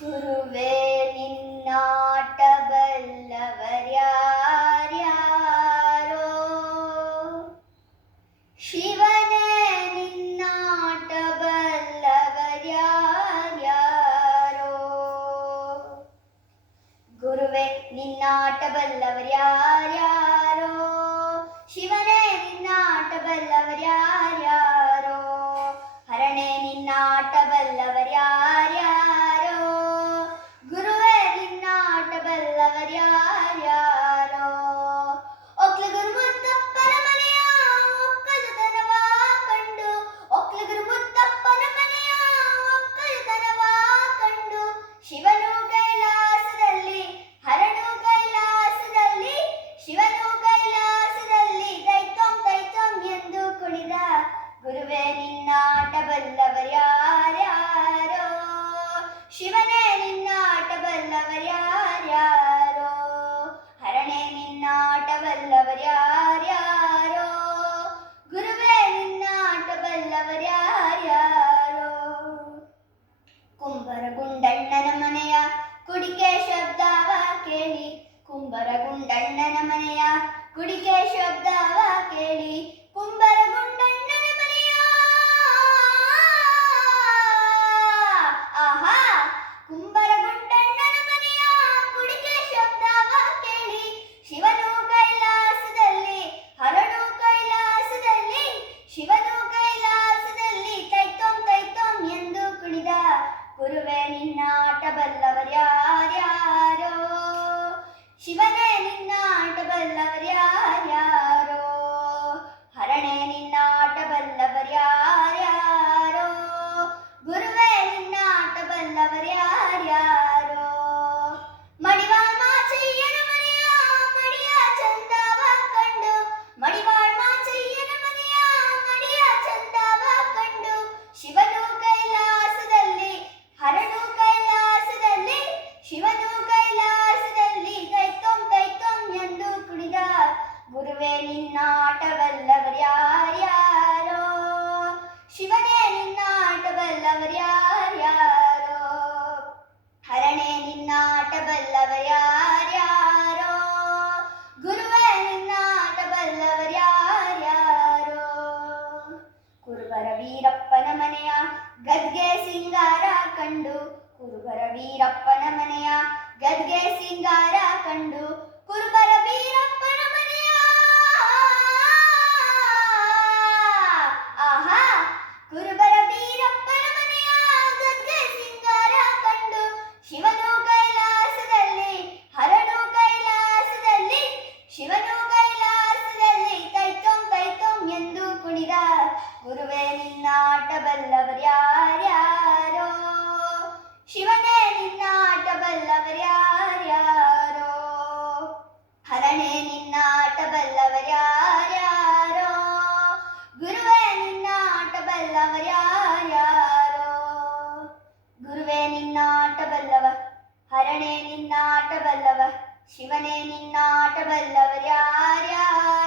ಗುರುವೇ ನಿನ್ನಾಟ ಬಲ್ಲವರ್ಯಾರ್ಯಾರೋ, ಶಿವನೇ ನಿನ್ನಾಟ ಬಲ್ಲವರ್ಯಾರ್ಯಾರೋ. ಗುರುವೇ ನಿನ್ನಾಟ ಬಲ್ಲವರ್ಯಾರ್ಯಾರೋ, ಶಿವನೇ ನಿನ್ನಾಟ ಬಲ್ಲವರ್ಯಾರ್ಯಾರೋ. ಹರನೇ ನಿನ್ನಾಟ ಬಲ್ಲವರ್ಯಾರ್ಯಾರೋ, ಗುರುವೇ ನಿನ್ನಾಟ ಬಲ್ಲವರ್ಯಾರ್ಯಾರೋ. ಒಕ್ಲ ಗುರುಮುತ್ತಪ್ಪನ ಮನೆಯ ಒಕ್ಕಲುತನವ ಕಂಡು, ಒಕ್ಲ ಗುರುಮುತ್ತಪ್ಪನ ಮನೆಯ ಒಕ್ಕಲುತನವ ಕಂಡು, ಶಿವನು ಕೈಲಾಸದಲ್ಲಿ ಹರನು ಕೈಲಾಸದಲ್ಲಿ, ಶಿವನು ಕೈಲಾಸದಲ್ಲಿ ತೈತಂ ತೈತಂ ಎಂದು ಕುಣಿದ. ಗುರುವೇ ನಿನ್ನಾಟ ಬಲ್ಲವರ್ಯಾರ್ಯಾರೋ, ಶಿವನೇ ನಿನ್ನಾಟ ಬಲ್ಲವರ್ಯಾರ್ಯಾರೋ. ಹರನೇ ನಿನ್ನಾಟ ಬಲ್ಲವರ್ಯಾರ್ಯಾರೋ, ಗುರುವೇ ನಿನ್ನಾಟ ಬಲ್ಲವರ್ಯಾರ್ಯಾರೋ. ಕುಂಬರ ಗುಂಡಣ್ಣನ ಮನೆಯ ಕುಡಿಕೆ ಶಬ್ದವ ಕೇಳಿ, ಕುಂಬರ ಗುಂಡಣ್ಣನ ಮನೆಯ ಕುಡಿಕೆ ಶಬ್ದವ ಕೇಳಿ, ಕುಂಬರ ಗುಂಡಣ್ಣನ ಮನೆಯ ಆಹಾ, ಕುಂಬರ ಗುಂಡಣ್ಣನ ಮನೆಯ ಕುಡಿಕೆ ಶಬ್ದವ ಕೇಳಿ, ಶಿವನು ಕೈಲಾಸದಲ್ಲಿ ಹರನು ಕೈಲಾಸದಲ್ಲಿ, ಶಿವನು ಕೈಲಾಸದಲ್ಲಿ ತೈತಂ ತೈತಂ ಎಂದು ಕುಣಿದ. ಗುರುವೇ ನಿನ್ನಾಟ ಬಲ್ಲವರ್ಯಾರ್ಯಾರೋ, ಶಿವನೇ ನಿನ್ನಾಟ ಬಲ್ಲವರ್ಯಾರ್ಯಾರೋ. ಹರನೇ ನಿನ್ನಾಟ ಬಲ್ಲವರ್ಯಾರ್ಯಾರೋ, ಗುರುವೇ ನಿನ್ನಾಟ ಬಲ್ಲವರ್ಯಾರ್ಯಾರೋ. ಮಡಿವಾಳ್ ಮಾಚಯ್ಯನ ಮನೆಯ ಮಡಿಯ ಚಂದವ ಕಂಡು, ಮಡಿವಾಳ್ ಮಾಚಯ್ಯನ ಮನೆಯ ಮಡಿಯ ಚಂದವ ಕಂಡು, ಶಿವನು ಕೈಲಾಸದಲ್ಲಿ ಹರನು ಕೈಲಾಸದಲ್ಲಿ, ಶಿವನು ಕೈಲಾಸದಲ್ಲಿ ತೈತಂ ತೈತಂ ಎಂದು ಕುಣಿದ. ಗುರುವೇ ನಿನ್ನಾಟ ಬಲ್ಲವರ್ಯಾರ್ಯಾರೋ, ಶಿವನೇ ನಿನ್ನಾಟ ಬಲ್ಲವರ್ಯಾರ್ಯಾರೋ. ಹರನೇ ನಿನ್ನಾಟ ಬಲ್ಲವರ್ಯಾರ್ಯಾರೋ, ಗುರುವೇ ನಿನ್ನಾಟ ಬಲ್ಲವರ್ಯಾರ್ಯಾರೋ. ಕುರುಬರ ವೀರಪ್ಪನ ಮನೆಯ ಗದ್ಗೆ ಸಿಂಗಾರ ಕಂಡು, ಕುರುಬರ ವೀರಪ್ಪನ ಮನೆಯ ಗದ್ಗೆ ಸಿಂಗಾರ ಕಂಡು, ಕುರುಬರ ವೀರಪ್ಪನ ಮನೆಯ ಆಹಾ, ಕುರುಬರ ವೀರಪ್ಪನ ಮನೆಯ ಗದ್ಗೆ ಸಿಂಗಾರ ಕಂಡು, ಶಿವನು ಕೈಲಾಸದಲ್ಲಿ ಹರನು ಕೈಲಾಸದಲ್ಲಿ, ಶಿವನು ಕೈಲಾಸದಲ್ಲಿ ತೈತಂ ತೈತಂ ಎಂದು ಕುಣಿದ. ಗುರುವೇ ನಿನ್ನಾಟ ಬಲ್ಲವರ್ಯಾರ್ಯಾರೋ, ಶಿವನೇ ನಿನ್ನಾಟ ಬಲ್ಲವರ್ಯಾರ್ಯಾರೋ. ಹರನೇ ನಿನ್ನಾಟ ಬಲ್ಲವರ್ಯಾರ್ಯಾರೋ, ಗುರುವೇ ನಿನ್ನಾಟ ಬಲ್ಲವರ್ಯಾರ್ಯಾರೋ. ಗುರುವೇ ನಿನ್ನಾಟ ಬಲ್ಲವ, ಹರನೇ ನಿನ್ನಾಟ ಬಲ್ಲವ, ಶಿವನೇ ನಿನ್ನಾಟ ಬಲ್ಲವರ್ಯಾರ್ಯಾರೋ.